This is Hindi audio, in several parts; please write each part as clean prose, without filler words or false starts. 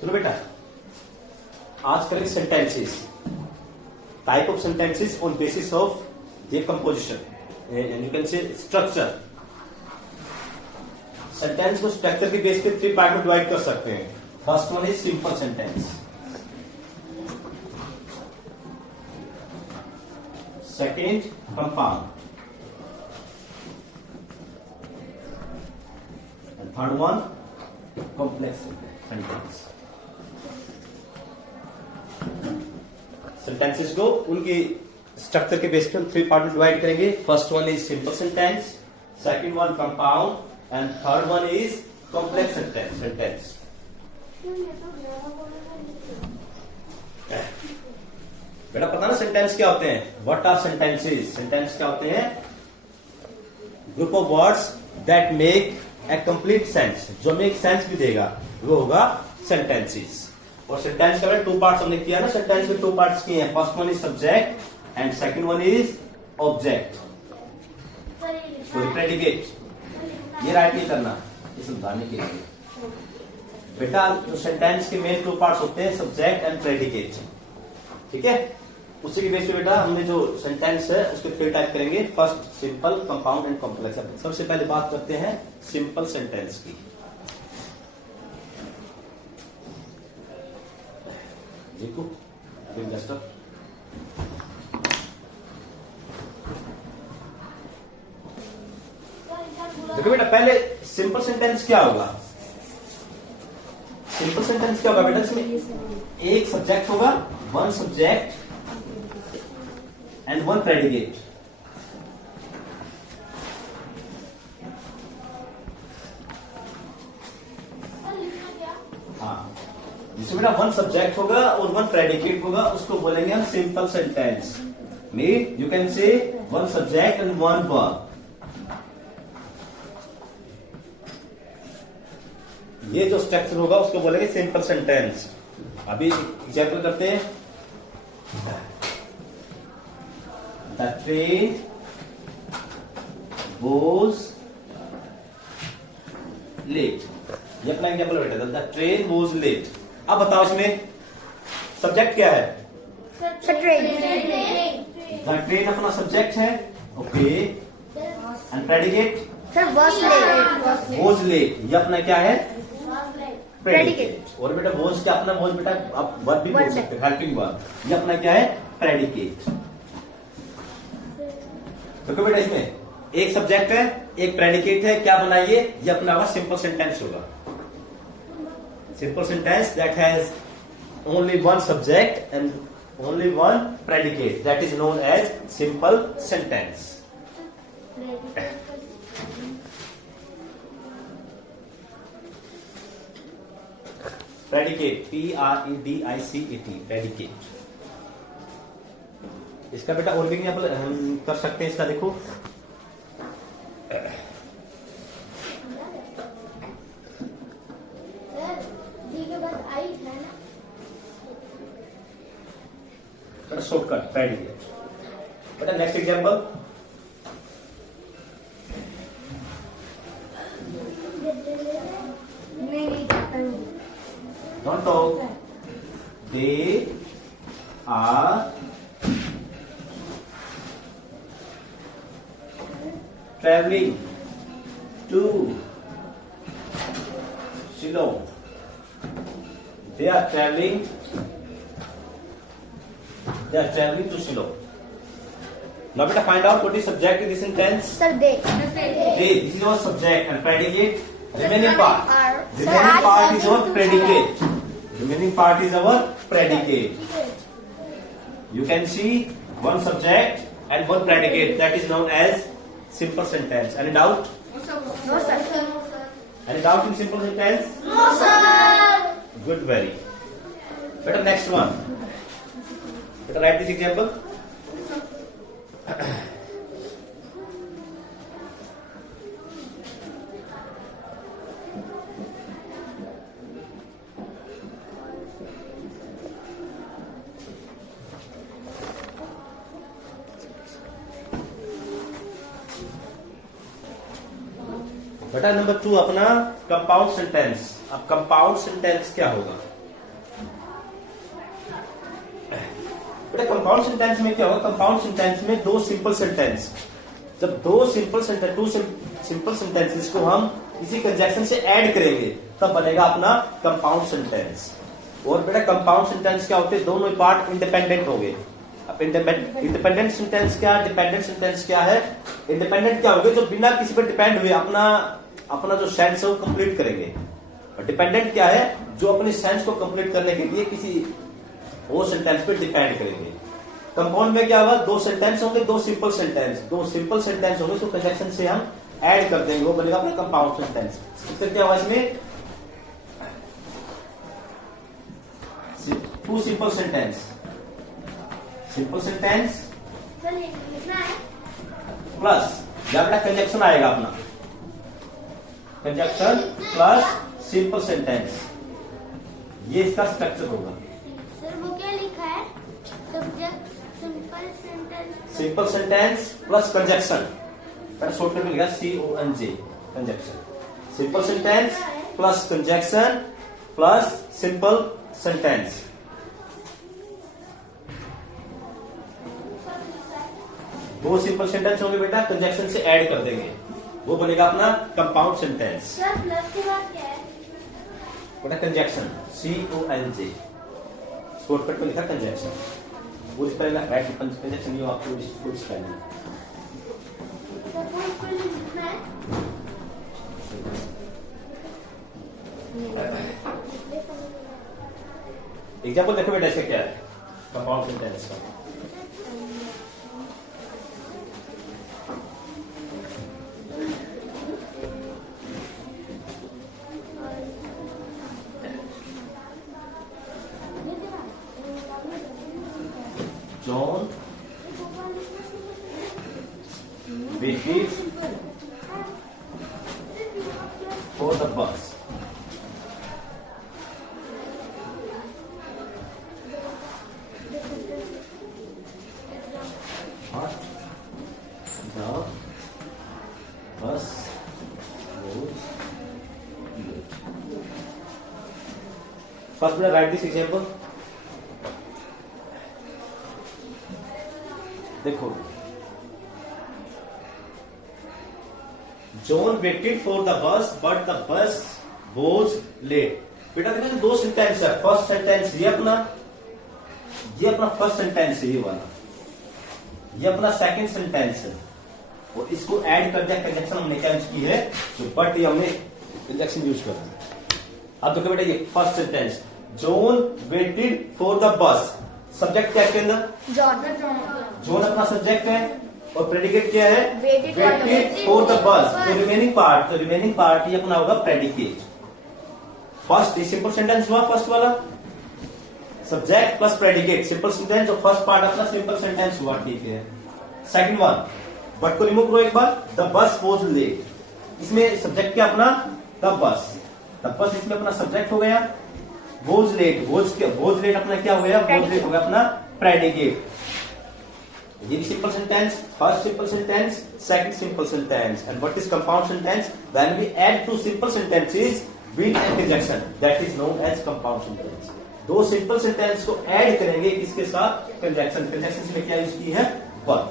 सुनो बेटा, आज करेंगे sentences, type of sentences on basis of their composition and you can say structure. Sentence को स्ट्रक्चर के बेस पे 3 पार्ट में डिवाइड कर सकते हैं। First one is simple sentence, second compound, and third one complex sentence। Sentences को उनके स्ट्रक्चर के बेस पे 3 पार्ट में डिवाइड करेंगे। First one is simple sentence, second one compound and third one is complex sentence. बेटा पता ना सेंटेंस क्या होते हैं? What are sentences? सेंटेंस क्या होते हैं? Group of words that make a complete sense, जो मेक सेंस भी देगा वो होगा सेंटेंसेस। और सेंटेंस का 2 पार्ट्स हमने किया ना, सेंटेंस में 2 पार्ट्स किए हैं। First one is subject and second one is object, sorry predicate. ये राइट नहीं करना, ये समझाने के लिए बेटा। जो सेंटेंस के मेन 2 पार्ट्स होते हैं सब्जेक्ट एंड प्रेडिकेट, ठीक है। उसी के बेस पे बेटा हमने जो सेंटेंस है उसके 3 टाइप करेंगे। First simple, compound and complex. सबसे पहले बात करते हैं सिंपल सेंटेंस की। देखो देखो बेटा, पहले सिंपल सेंटेंस क्या होगा? सिंपल सेंटेंस क्या होगा बेटा? इसमें एक सब्जेक्ट होगा, one subject and one predicate. हाँ, जिसमें बेटा वन सब्जेक्ट होगा और वन प्रेडिकेट होगा, उसको बोलेंगे हम simple sentence. Mean you can say one subject and one verb. ये जो स्ट्रक्चर होगा उसको बोलेंगे सिंपल सेंटेंस। अभी एग्जाम्पल करते हैं। द ट्रेन वॉज लेट, ये अपना एग्जाम्पल बेटा। The train was late. अब बताओ इसमें सब्जेक्ट क्या है? द ट्रेन अपना सब्जेक्ट है, okay. And predicate was late, ये अपना क्या है? प्रेडिकेट। और बेटा वॉज क्या अपना? वॉज बेटा आप वर्ब भी बोल सकते हैं, हेल्पिंग वर्ब। ये अपना क्या है? प्रेडिकेट। तो बेटा इसमें एक सब्जेक्ट है, एक प्रेडिकेट है, क्या बनाइए? ये अपना होगा सिंपल सेंटेंस होगा। Simple sentence that has only one subject and only one predicate, that is known as simple sentence. Predicate, PREDICAT, predicate. इसका बेटा और भी एग्जाम्पल हम कर सकते हैं। इसका देखो, शॉर्टकट प्रेडिकेट। बेटा next example, don't talk, they are traveling to Shillong. They are traveling to Shillong. Now beta find out what is subject in this sentence. Sir, they. This is our subject and predicate. Remaining part is our predicate. Remaining part is our predicate. You can see one subject and one predicate. That is known as simple sentence. Any doubt? No, sir. Any doubt in simple sentence? No, sir. Good, very. Better next one. Better write this example. बेटा नंबर 2 अपना कंपाउंड सेंटेंस। अब कंपाउंड सेंटेंस क्या होगा? बेटा कंपाउंड सेंटेंस में क्या होगा, कंपाउंड सेंटेंस में दो सिंपल सेंटेंस, जब दो simple sentence, two simple sentences को हम किसी कंजक्शन से ऐड करेंगे तब बनेगा अपना कंपाउंड सेंटेंस। और बेटा कंपाउंड सेंटेंस क्या होते हैं, दोनों पार्ट इंडिपेंडेंट हो गए। अब इंडिपेंडेंट सेंटेंस क्या, डिपेंडेंट सेंटेंस क्या है। इंडिपेंडेंट क्या हो गए, जो बिना किसी पर डिपेंड हुए अपना जो सेंस है वो कंप्लीट करेंगे। और डिपेंडेंट क्या है, जो अपने सेंस को कंप्लीट करने के लिए किसी वो सेंटेंस पे डिपेंड करेंगे। कंपाउंड में क्या होगा, दो सेंटेंस होंगे, दो सिंपल सेंटेंस होंगे, तो कंजक्शन से हम ऐड कर देंगे, वो बनेगा अपना कंपाउंड सेंटेंस। तो क्या हुआ इसमें, टू सिंपल सेंटेंस सर लिखना है। प्लस जब बेटा कंजक्शन आएगा अपना, कंजक्शन प्लस सिंपल सेंटेंस, ये इसका स्ट्रक्चर होगा। सर वो क्या लिखा है, subject simple sentence plus conjunction, shortcut में लिखा CONJ, conjunction. Simple sentence plus conjunction plus simple sentence. दो सिंपल सेंटेंस होंगे बेटा, कंजक्शन से ऐड कर देंगे, वो बनेगा अपना कंपाउंड सेंटेंस। सर प्लस के बाद क्या है, बेटा कंजक्शन CONJ, शॉर्टकट में लिखा कंजक्शन। वो इस तरह राइट कंजक्शन नहीं हो आपको कोई स्पेलिंग। सर वो लिखना है। एग्जाम्पल देखो बेटा, इसका क्या है कंपाउंड सेंटेंस का। John waited for the bus. But the bus was late. First, we write this example. देखो, John waited for the bus but the bus was late. बेटा देखो दो सेंटेंस है, फर्स्ट सेंटेंस ये अपना फर्स्ट सेंटेंस है, ये वाला ये अपना सेकंड सेंटेंस है, और इसको ऐड कर दिया, कंजक्शन हमने क्या यूज की है, तो बट ये हमने कंजक्शन यूज कर दिया। अब देखो बेटा ये first sentence, John waited for the बस, सब्जेक्ट क्या है इसके अंदर, जॉन अपना सब्जेक्ट है, और प्रेडिकेट क्या है, वेटेड फॉर द बस। तो रिमेनिंग पार्ट ये अपना होगा प्रेडिकेट। फर्स्ट सिंपल सेंटेंस हुआ, फर्स्ट वाला subject plus predicate simple sentence, और फर्स्ट पार्ट अपना सिंपल सेंटेंस हुआ, ठीक है। सेकंड वन, बट को रिमूव करो एक बार, द बस वॉज लेट, इसमें सब्जेक्ट क्या अपना द बस इसमें अपना सब्जेक्ट हो गया, वॉज लेट अपना क्या हो गया, वॉज लेट हो गया अपना प्रेडिकेट। ये भी simple sentence, first simple sentence, second simple sentence. And what is compound sentence, when we add two simple sentences with an conjunction, that is known as compound sentence. दो सिंपल सेंटेंस को ऐड करेंगे किसके साथ, कंजक्शन में क्या यूज की है, बट।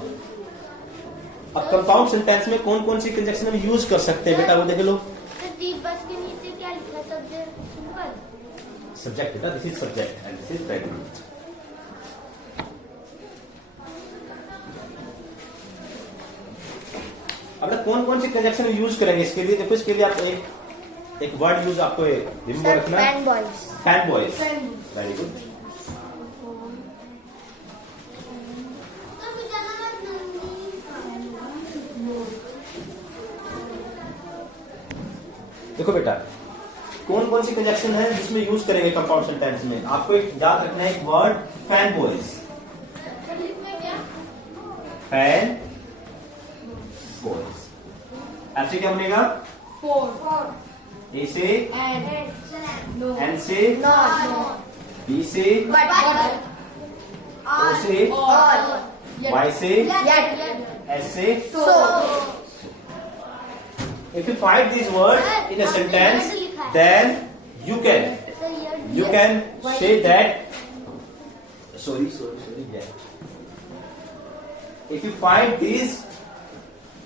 अब कंपाउंड सेंटेंस में कौन कौन सी कंजक्शन हम यूज कर सकते हैं बेटा, वो देख लो। बस के नीचे क्या लिखा, सब्जेक्ट बेटा, this is subject and this is predicate. अब कौन कौन सी कंजक्शन यूज करेंगे इसके लिए, देखो इसके लिए आप एक वर्ड यूज आपको रिमेंबर रखना है, फैन बॉयज। Very good. देखो बेटा कौन कौन सी कंजक्शन है जिसमें यूज करेंगे कंपाउंड सेंटेंस में, आपको एक याद रखना है, एक word fan boys, fan boys. ऐसे क्या बनेगा, ए से, एन से, बी से, ओ से, वाई से, एस से। If you find these words in a sentence, then you can say that sorry, yeah. If you find these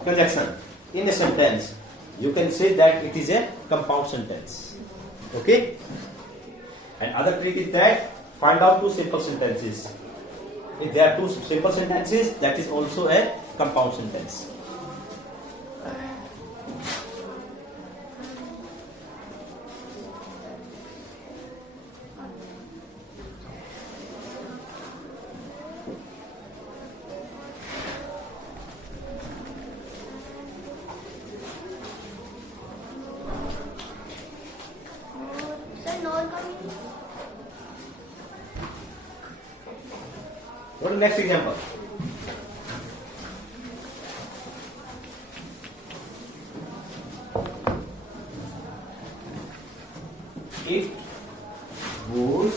conjunction in a sentence, you can say that it is a compound sentence. Okay? And other trick is that find out two simple sentences. If there are two simple sentences, that is also a compound sentence. Sir, no coming. What is the next example? It was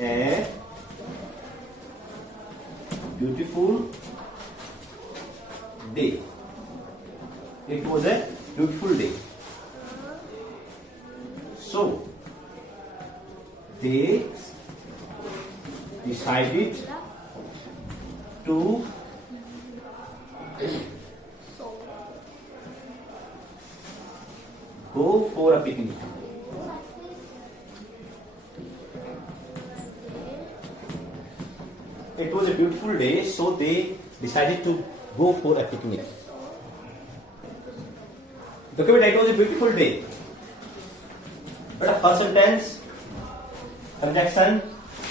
a beautiful day. It was a beautiful day. So they decided to go for a picnic. It was a beautiful day, so they decided to go for a picnic. Okay, but it was a beautiful day. But a first sentence, conjunction,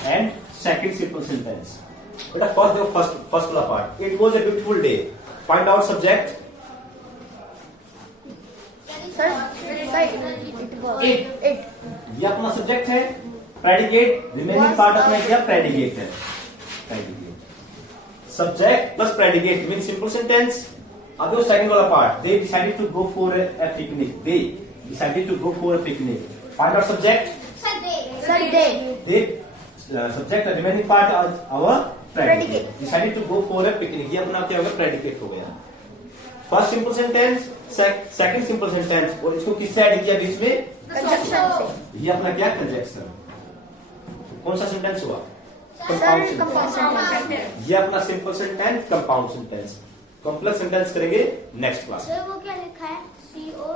and second simple sentence. But a first part. It was a beautiful day. Find out subject. Sir, it ये अपना सब्जेक्ट है. प्रेडिकेट, रिमेनिंग पार्ट अपना क्या प्रेडिकेट है. Predicate, subject plus predicate mean simple sentence. अब वो सेकंड वाला part. They decided to go for a picnic. They decided to go for a picnic. Find out subject. They subject remaining part our predicate. Decided to go for a picnic. ये अपना क्या हो गया predicate हो गया. First simple sentence, second simple sentence और इसको किससे ऐड किया बीच में? कंजक्शन से. ये अपना क्या कंजक्शन. कौन सा सेंटेंस हुआ? Compound sentence. ये अपना simple sentence, compound sentence. Complex sentence करेंगे नेक्स्ट क्लास. सर वो क्या लिखा है? CO